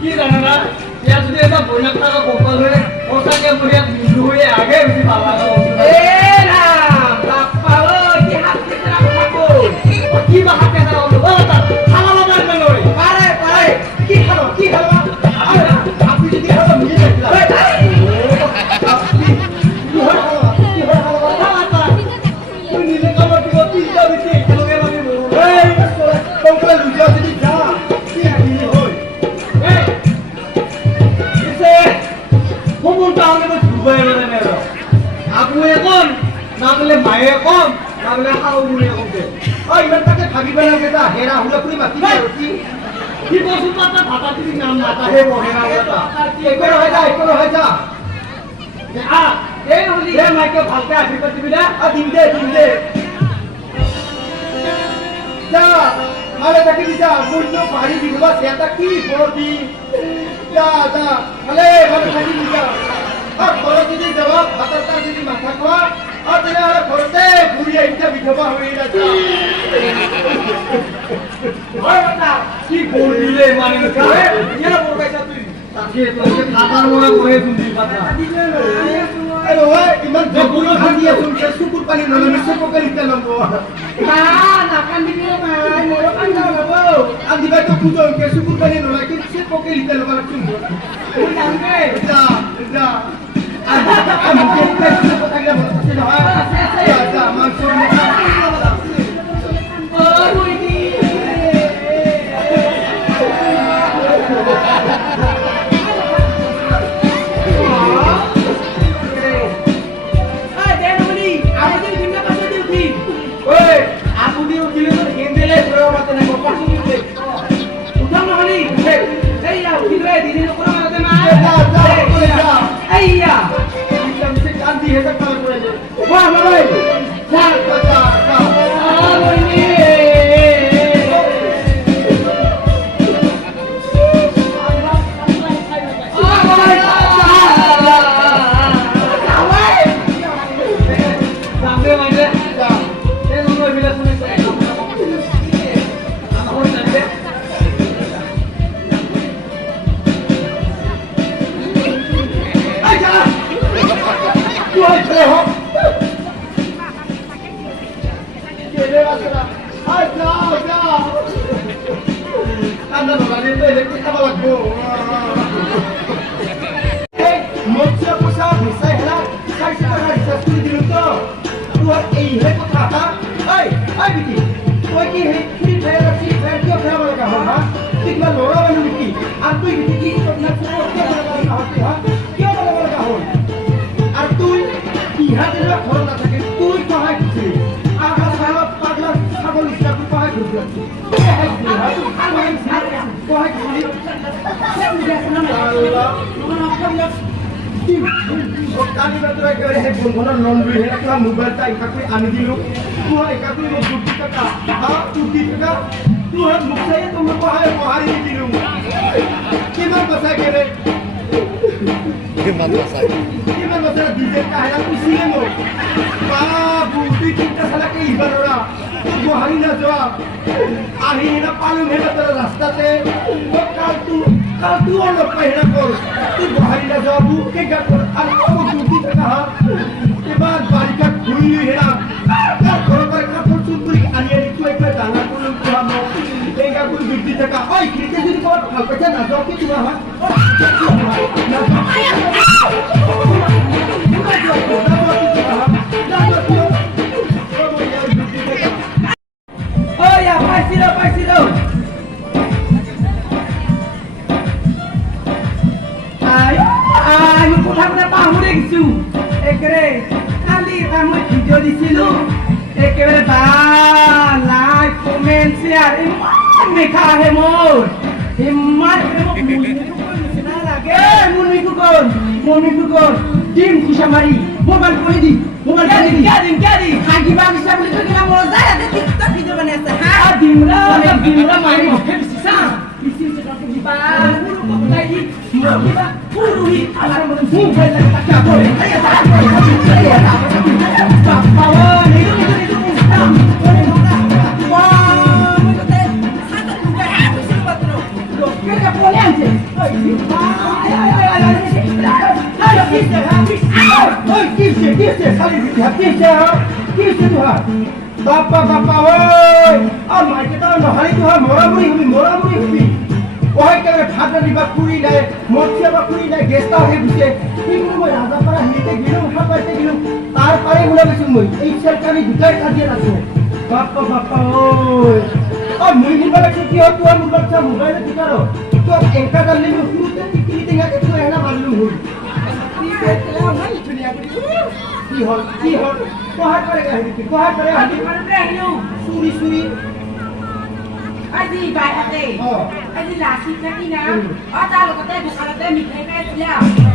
কি জানা না ইয়াত যদি এটা বইনা থাকা গোপাল হয়ে ওটাকে বইয়া বিন্দু হয়ে আগে বেশি ভালো লাগে এ না বাপ্পা ওই কি হাত থেকে রাখো কি বা হাতে দাও ও তা খালা মার না নই পারে পারে কি খালো আপনি যদি খালো মিলে দেখলা তুই নিজে খাবার দিব তুই যাবি কি খেলো গে আমি বলবো এই তোমরা লুজা যদি যা কি কি হই এই এসে কোমনটা আমি তো দুবাই মানে নেলো আপনি এখন না বলে মায়ে কম না বলে হাও মুড়ে কমতে ওই ইমানটাকে ভাগিবে না যেটা হেরা হুলা পুরি মাতি কি বসু পাতা ভাতা তুমি নাম মাতা হে বহেরা ওটা একবার হয়ে যা আ এই হলি এ মাইকে ভালকে আশীর্বাদ দিবি না দিন দে যা আরে দেখি যা মুন্য বাড়ি দিবা সেটা কি বড়দি যা আলে ভালো থাকি যা আর বড়দি জবাব ভাতাটা যদি মাথা খোয়া আর তেনে আরে করতে ঘুরি আইতা বিধবা হই না যা ওই বাটা কি বলিলে মানে কারে ইয়া বলবাইছা তুই তাকে তোকে খাবার মোড়া করে শুনবি কথা আরে ওই ইমান জবুলো খাদিয়া শুনছে সুকুর পানি নলে মিছে কোকে লিখতে লম্বো না কান্দিবি না মোর কান্দা লবো আদিবা তো পুজো কে সুকুর পানি নলে কি সে কোকে লিখতে লবো শুনবো তুই জানবে যা আমি কেটে কথা গেল বলতে না যা মান শুনে ও বুইনি আমি দিলু তুই একাকুই মোক 2 টাকা হ্যাঁ 2 টাকা তুই মুখ চাই তুমি পহারি দিলু কিমান বসা গেলে কিমান বসা দিতে কাহিলা খুশিলে মো বাবু তুই চিন্তা সালাকে ইবাররা পহারি না যাওয়া আহি না পালু হেলা তোর রাস্তাতে কাল তুই অন্য পাইনা কর তুই পহারি না যাওয়া বুকে গা কর আর কত 2 টাকা এবার বাড়িটা ঘুরিয়ে হেরা তার ঘর করে কাপড় চুপড়ি আনিয়ে তুই একটা দানা করলাম পুরানো এই কাকুর 2 টাকা ওই ক্রিকেট যদি কর হালকা না যাও কি তুমি আমার পাইছিল আমি কোথা পাহরে গেছু একেবারে কালি আমি ভিডিও দিছিল একেবারে লাইক কমেন্ট শেয়ার ইমান দেখা হে মোর ইমান মুনিকুকন ডিম খুশা মারি মোবাইল করে দি মোবাইল কাদি হাগি বাগি সব লিখে দিলাম মোর যায় টিকটক ভিডিও বানাইছে হ্যাঁ ডিমরা মারি ফেসা ইসি সে কাকে দিবা পুরো কথা কি দিবা পুরো হি আলার মধ্যে মুখ হয়ে লাগে টাকা পড়ে আরে বাবা নিদু মুস্তাম করে নোনা ওয়া মতে সাদা তুই হ্যাঁ বিশে পাত্র লোকে কে বলে আছে Bapak woi, mai kita no hari Tuhan moramuri hubi. Wahai kami bhadra di bakuri nai, motia bakuri nai gesta he bise. Ini moi raja para hite gilum, hapa hite gilum. Tar pare hula besung moi. Ichar kami dukai kaji rasu. Bapak woi. Mui ni bala cuti ho Tuhan mubaksa mobile kita ro. Tu engkar dalil mu surute tikili tengah ke tu ena malu hu. Ki hol. Kohar palega hiti. Suri. Adi bai ade. Adi lasi kati na. Ata lo kate bukan ade mikir kaya